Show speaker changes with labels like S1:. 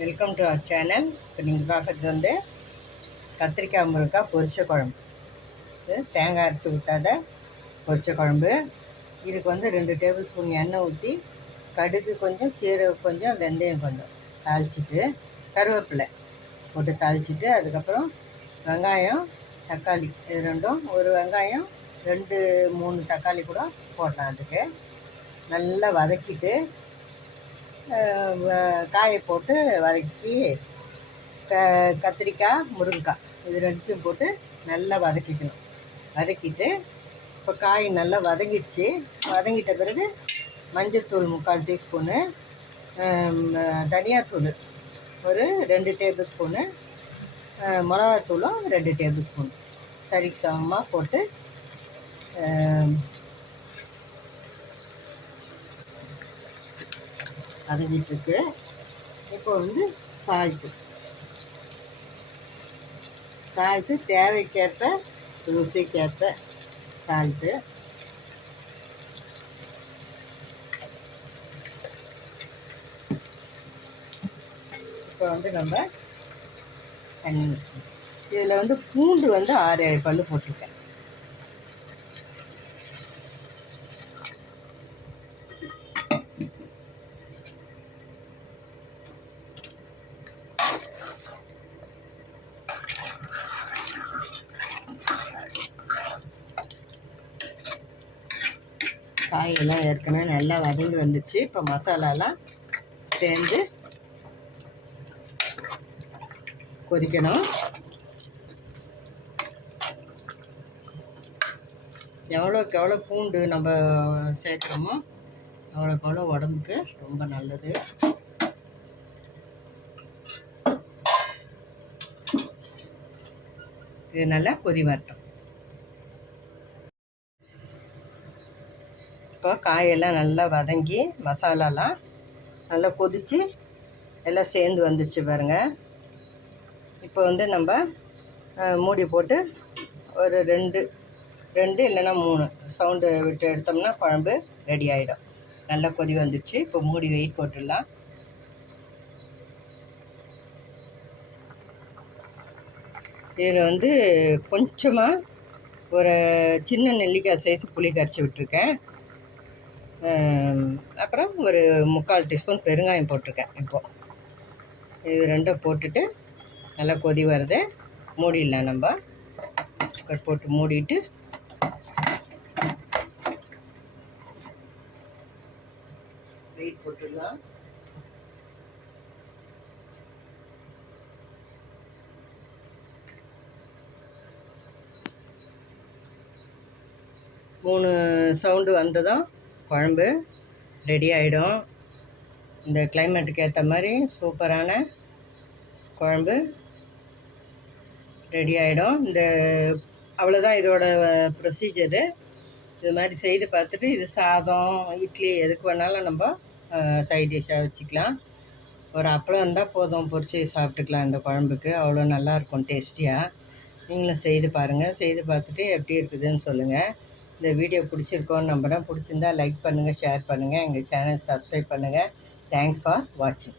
S1: Welcome to our channel இப்போ நீங்கள் பார்க்குறது வந்து கத்திரிக்காய் முருங்காய் பொரிச்ச குழம்பு. இது தேங்காய் அரைச்சி ஊற்றாத பொரிச்ச குழம்பு. இதுக்கு வந்து ரெண்டு டேபிள் ஸ்பூன் எண்ணெய் ஊற்றி கடுகு கொஞ்சம் சீரகம் கொஞ்சம் வெந்தயம் கொஞ்சம் தாளிச்சிட்டு கருவேப்பிலை போட்டு தாளிச்சிட்டு அதுக்கப்புறம் வெங்காயம் தக்காளி இது ரெண்டும் ஒரு வெங்காயம் ரெண்டு மூணு தக்காளி கூட போடலாம் அதுக்கு. நல்லா வதக்கிட்டு காயை போட்டு வதக்கி க கத்திரிக்காய் முருங்கைக்காய் இது ரெண்டுத்தையும் போட்டு நல்லா வதக்கிக்கணும். வதக்கிட்டு இப்போ காய் நல்லா வதங்கிடுச்சு. வதங்கிட்ட பிறகு மஞ்சள்தூள் முக்கால் டீஸ்பூனு தனியாத்தூள் ஒரு ரெண்டு டேபிள் ஸ்பூனு மிளகாத்தூளும் ரெண்டு டேபிள் ஸ்பூன் சரிக்கு சமமாக போட்டு அஹ், இருக்கு இப்போ வந்து சால்ட்டு சால்ட்டு தேவைக்கேற்ப ருசிக்கேற்ப சால்ட்டு இப்போ வந்து நம்ம தண்ணி இதில் வந்து பூண்டு வந்து ஆறு ஏழு பல் போட்டிருக்கேன். காயெல்லாம் ஏற்கனவே நல்லா வதங்கி வந்துச்சு. இப்போ மசாலாலாம் சேர்ந்து கொதிக்கணும். எவ்வளோக்கு எவ்வளோ பூண்டு நம்ம சேர்க்குறோமோ அவ்வளோக்கு அவ்வளோ உடம்புக்கு ரொம்ப நல்லது. இது நல்லா கொதி வரட்டும். இப்போ காயெல்லாம் நல்லா வதங்கி மசாலாலாம் நல்லா கொதித்து எல்லாம் சேர்ந்து வந்துடுச்சு பாருங்கள் இப்போ வந்து நம்ம மூடி போட்டு ஒரு ரெண்டு ரெண்டு இல்லைன்னா மூணு சவுண்டு விட்டு எடுத்தோம்னா குழம்பு ரெடி ஆகிடும் நல்லா கொதி வந்துடுச்சு இப்போ மூடி வெயிட் போட்டுடலாம். இதில் வந்து கொஞ்சமாக ஒரு சின்ன நெல்லிக்காய் சைஸ் புளி கரைச்சி விட்டுருக்கேன். அப்புறம் ஒரு முக்கால் டீஸ்பூன் பெருங்காயம் போட்டிருக்கேன் இப்போது இது ரெண்டும் போட்டுட்டு நல்லா கொதி வருது. மூடிடலாம் நம்ம. குக்கர் போட்டு மூடிட்டு. வெயிட் போட்டுடலாம். மூணு சவுண்டு வந்ததும் குழம்பு ரெடி ஆகிடும் இந்த கிளைமேட்டுக்கு ஏற்ற மாதிரி சூப்பரான குழம்பு ரெடி ஆகிடும் இந்த அவ்வளோதான் இதோட ப்ரொசீஜரு இது மாதிரி செய்து பார்த்துட்டு இது சாதம் இட்லி எதுக்கு வேணாலும் நம்ம சைட் டிஷ்ஷாக வச்சுக்கலாம். ஒரு அப்பளம் இருந்தால் போதும் பொரிச்சு சாப்பிட்டுக்கலாம் இந்த குழம்புக்கு. அவ்வளோ நல்லாயிருக்கும் டேஸ்டியாக நீங்களும் செய்து பாருங்கள் செய்து பார்த்துட்டு எப்படி இருக்குதுன்னு சொல்லுங்கள் இந்த வீடியோ பிடிச்சிருக்கோன்னு நம்புகிறேன் பிடிச்சிருந்தா லைக் பண்ணுங்கள் ஷேர் பண்ணுங்கள் எங்கள் சேனல் சப்ஸ்கிரைப் பண்ணுங்கள் தேங்க்ஸ் ஃபார் வாட்சிங்